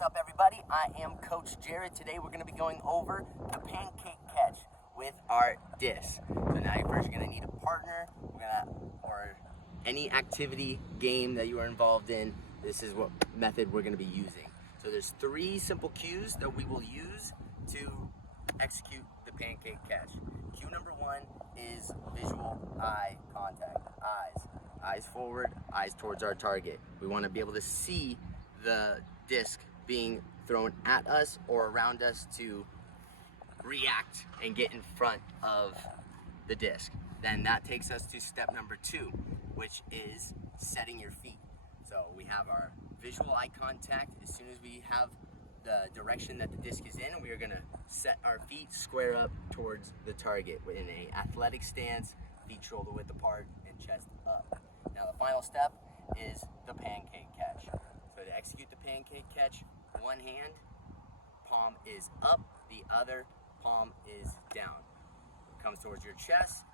What's up, everybody? I am Coach Jared. Today we're going to be going over the pancake catch with our disc. So now you're first going to need a partner, or any activity, game that you are involved in. This is what method we're going to be using. So there's 3 simple cues that we will use to execute the pancake catch. Cue number 1 is visual eye contact. Eyes forward, eyes towards our target. We want to be able to see the disc being thrown at us or around us to react and get in front of the disc. Then that takes us to step number 2, which is setting your feet. So we have our visual eye contact. As soon as we have the direction that the disc is in, we are going to set our feet square up towards the target in an athletic stance, feet shoulder width apart and chest up. Now the final step is the pancake catch. So to execute the pancake catch, one hand, palm is up, the other palm is down. It comes towards your chest,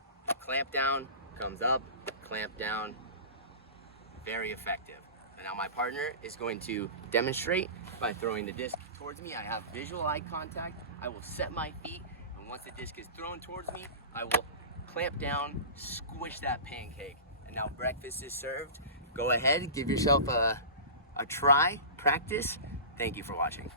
clamp down, comes up, clamp down. Very effective. And now my partner is going to demonstrate by throwing the disc towards me. I have visual eye contact. I will set my feet, and once the disc is thrown towards me, I will clamp down, squish that pancake. And now breakfast is served. Go ahead, give yourself a try, practice. Thank you for watching.